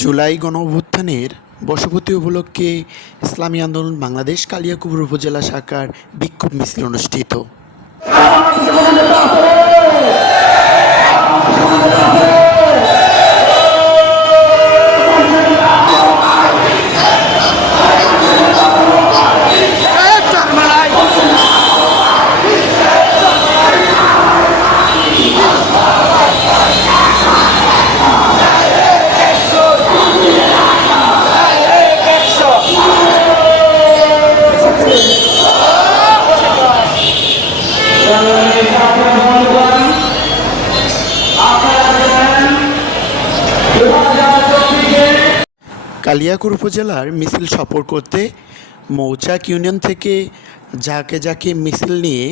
জুলাই গণ অভ্যুত্থানের বর্ষপূর্তি উপলক্ষে ইসলামী আন্দোলন বাংলাদেশ কালিয়াকুবুর উপজেলা শাখার বিক্ষোভ মিছিল অনুষ্ঠিত। কালিয়াকুর উপজেলার মিছিল সফর করতে মৌচাক ইউনিয়ন থেকে যাকে যাকে মিছিল নিয়ে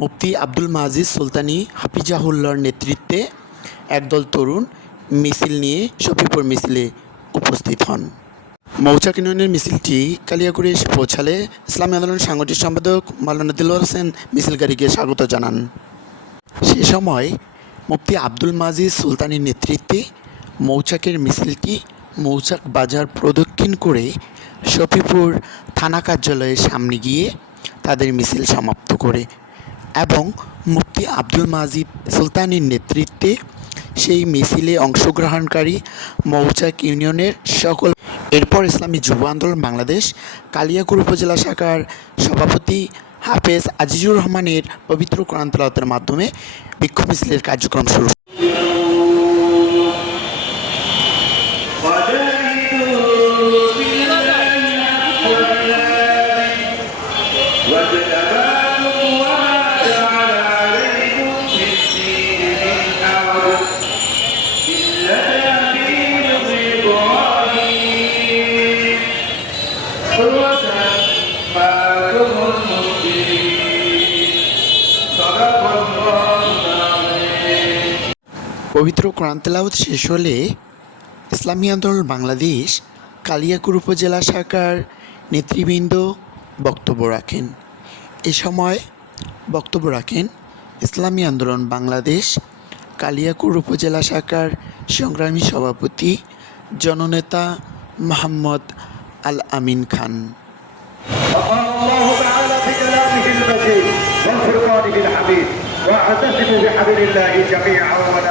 মুফতি আব্দুল মাজিদ সুলতানি হাফিজাহুল্লার নেতৃত্বে একদল তরুণ মিছিল নিয়ে শফিপুর মিছিলে উপস্থিত হন। মৌচাক ইউনিয়নের মিছিলটি কালিয়াকুড়ে এসে পৌঁছালে ইসলামী আন্দোলন সাংগঠনিক সম্পাদক মাওলানা দিলওয়ার হোসেন মিছিলকারীকে স্বাগত জানান। সে সময় মুফতি আব্দুল মাজিদ সুলতানির নেতৃত্বে মৌচাকের মিছিলটি মৌচাক বাজার প্রদক্ষিণ করে শফিপুর থানা কার্যালয়ের সামনে গিয়ে তাদের মিছিল সমাপ্ত করে এবং মুফতি আব্দুল মাজিদ সুলতানের নেতৃত্বে সেই মিছিলে অংশগ্রহণকারী মৌচাক ইউনিয়নের সকল এরপর ইসলামী যুব আন্দোলন বাংলাদেশ কালিয়াকুর উপজেলা শাখার সভাপতি হাফেজ আজিজুর রহমানের পবিত্র কোরআন তেলাওয়াতের মাধ্যমে বিক্ষোভ মিছিলের কার্যক্রম শুরু পবিত্র কোরআন তেলাওয়াত শেষ হলে ইসলামী আন্দোলন বাংলাদেশ কালিয়াকুর উপজেলা শাখার নেতৃবৃন্দ বক্তব্য রাখেন এ সময় বক্তব্য রাখেন ইসলামী আন্দোলন বাংলাদেশ কালিয়াকুর উপজেলা শাখার সংগ্রামী সভাপতি জননেতা মোহাম্মদ আল আমিন খান وقال الله تعالى في كلامه المجيد والفرقانه الحميد واعتصموا بحبل الله جميعا ولا تفرقوا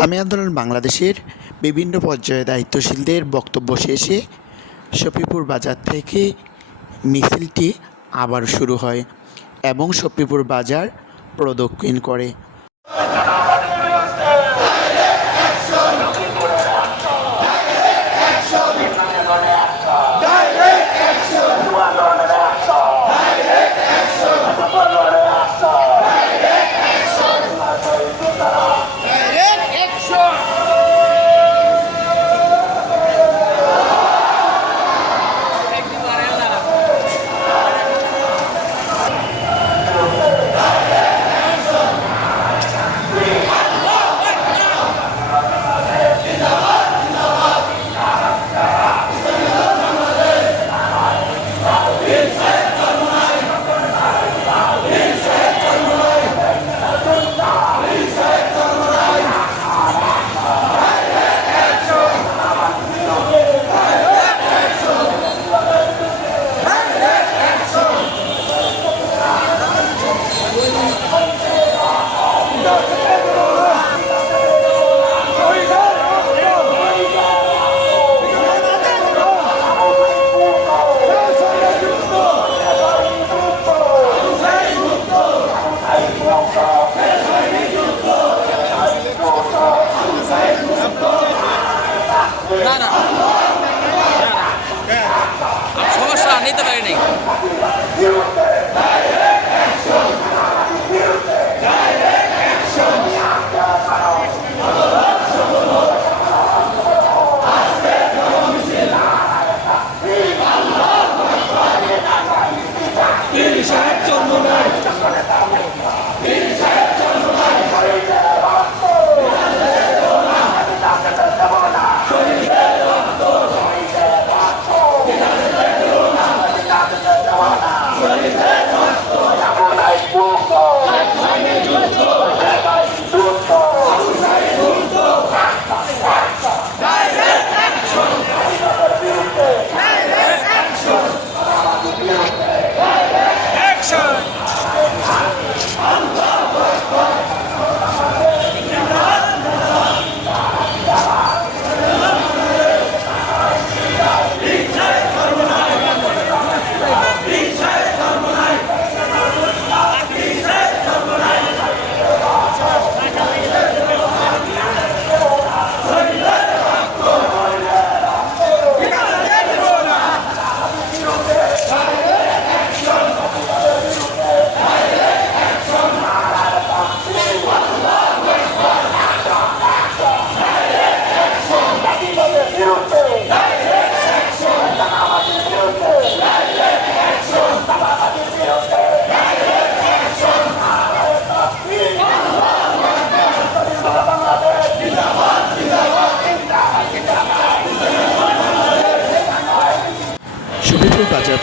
ইসলামী আন্দোলন বাংলাদেশের বিভিন্ন পর্যায়ে দায়িত্বশীলদের বক্তব্য শেষে শফিপুর বাজার থেকে মিছিলটি আবার শুরু হয় এবং শফিপুর বাজার প্রদক্ষিণ করে।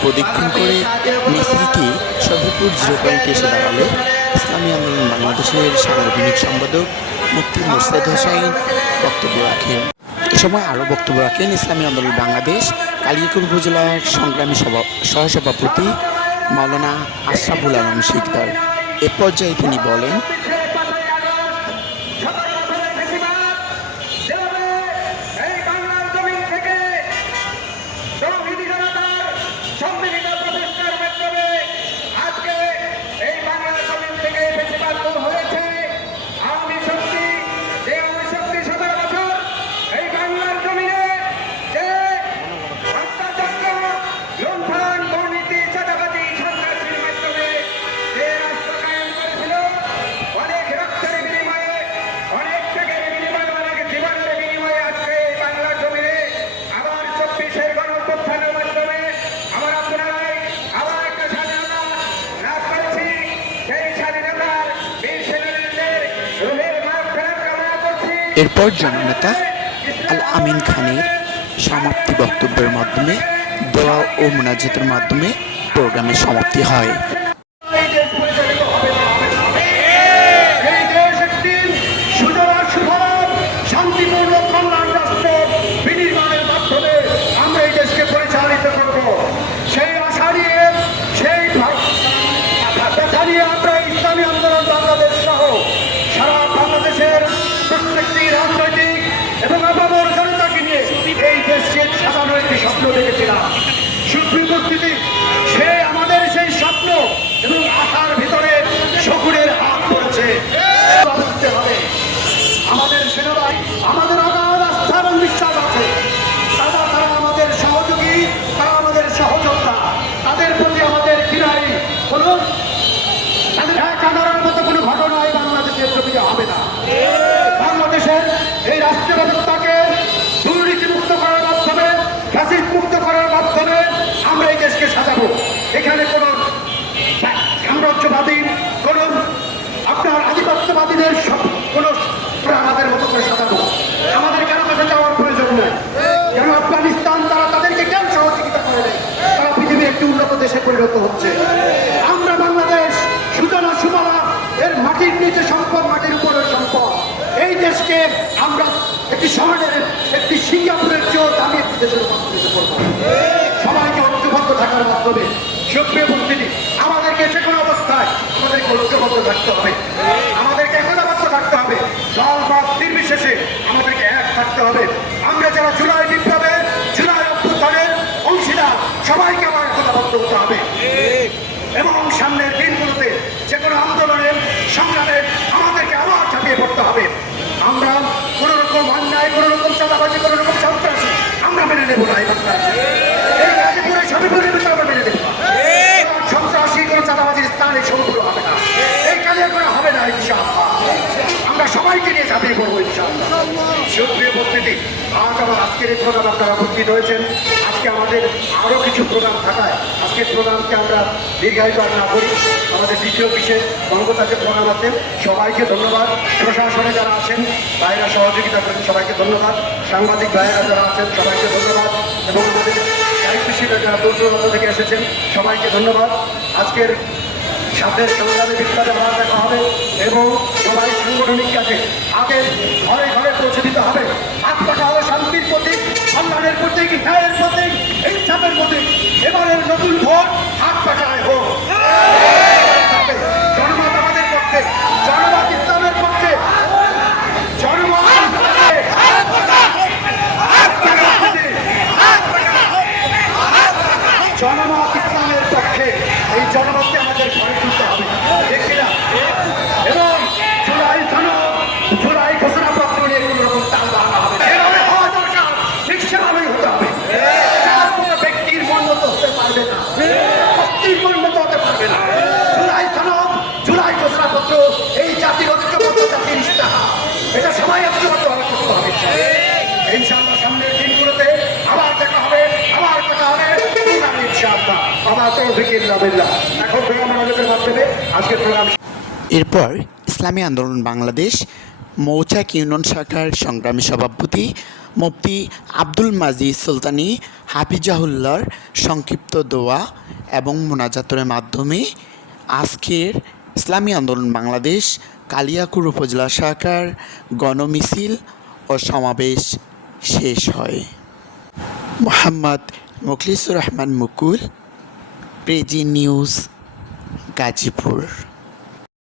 প্রদক্ষিণ করে মিছিলটি শফিপুর জিরো পয়েন্টে এসে দাঁড়ালে ইসলামী আন্দোলন বাংলাদেশের সাংগঠনিক সম্পাদক মুফতি মোর্শেদ হোসাইন বক্তব্য রাখেন। এ সময় আরও বক্তব্য রাখেন ইসলামী আন্দোলন বাংলাদেশ কালিয়াকুর উপজেলার সংগ্রামী সভা সহসভাপতি মাওলানা আশরাফুল আলম শিকদার। এ পর্যায়ে তিনি বলেন এরপর জননেতা আল আমিন খানের সমাপ্তি বক্তব্যের মাধ্যমে দোয়া ও মোনাজাতের মাধ্যমে প্রোগ্রামের সমাপ্তি হয়। এই আমরা একটি শহরের, একটি সিঙ্গাপুরের চেয়েও দামি একটি দেশের সবাইকে ঐক্যবদ্ধ থাকার মাধ্যমে সক্রিয় উপস্থিতি, আমাদেরকে যে কোনো অবস্থায় আমাদেরকে ঐক্যবদ্ধ থাকতে হবে। আমাদেরকে একতাবদ্ধ থাকতে হবে। দল বা নির্বিশেষে আমাদেরকে এক থাকতে হবে। আমরা যারা জুলাই বিপ্লবে, জুলাই অভ্যুত্থানের অংশীদার, সবাইকে আমার একতাবদ্ধ হতে হবে। এবং সামনের দিনগুলোতে যে কোনো আন্দোলনের সংগ্রামে আমাদেরকে আবার ঝাঁপিয়ে পড়তে হবে। আমরা কোনো রকম অন্যায়, কোনো রকম চাঁদাবাজি, কোনো রকম সন্ত্রাসী, আমরা মেনে নেব না এই এই গাজীপুরে সবিপুরের ভিতরে আমরা মেনে নেব। সন্ত্রাসী কোনো চাঁদাবাজির স্থানে সম্পূর্ণ হবে না। এই কালিয়া করা হবে না, ইনশাআল্লাহ। সবাইকে নিয়ে ঝাঁপিয়ে পড়ব, ইনশাআল্লাহ। সুপ্রিয় উপস্থিতি, আজ আমার আজকের এই প্রোগ্রাম আপনারা উপস্থিত হয়েছেন। আজকে আমাদের আরও কিছু প্রোগ্রাম থাকায় আজকের প্রোগ্রামকে আমরা দীর্ঘায়িত আর না করি। আমাদের দ্বিতীয় বিশেষ বঙ্গতাজে প্রোগ্রাম আছেন সবাইকে ধন্যবাদ। প্রশাসনে যারা আছেন, ভাইরা সহযোগিতা করেন, সবাইকে ধন্যবাদ। সাংবাদিক ভাইয়েরা যারা আছেন, সবাইকে ধন্যবাদ। এবং আমাদের দায়িত্বশীলরা যারা দূর দূরান্ত থেকে এসেছেন, সবাইকে ধন্যবাদ। আজকের সামনের সংগ্রামে বিস্তারে আবার দেখা হবে এবং সবাই সাংগঠনিক কাজে আগে ঘরে ঘরে পৌঁছে দিতে হবে। হাত পাঠা হবে শান্তির প্রতীক সম্মানের প্রতীক, ন্যায়ের প্রতীক ইনসাফের প্রতীক। এবারের নতুন ভোট হাত পাঠায় হোক। জনমত আমাদের পক্ষে, জনমত ইসলামের পক্ষে। এই জাতির ঐক্যবদ্ধ জাতির ইস্তাহা এটা সবাই করতে হবে। সামনের দিনগুলোতে আবার দেখা হবে, আবার কথা হবে। আমার এখন আমাদের মাধ্যমে আজকের প্রোগ্রাম এরপর ইসলামী আন্দোলন বাংলাদেশ, মৌচাক ইউনিয়ন শাখার সংগ্রামী সভাপতি মুফতি আব্দুল মাজিদ সুলতানি হাফিজাহুল্লার সংক্ষিপ্ত দোয়া এবং মোনাজাতের মাধ্যমে আজকের ইসলামী আন্দোলন বাংলাদেশ, কালিয়াকুর উপজেলা শাখার গণমিছিল ও সমাবেশ শেষ হয়। মোহাম্মদ মুখলিসুর রহমান মুকুল প্রেজি নিউজ গাজীপুর।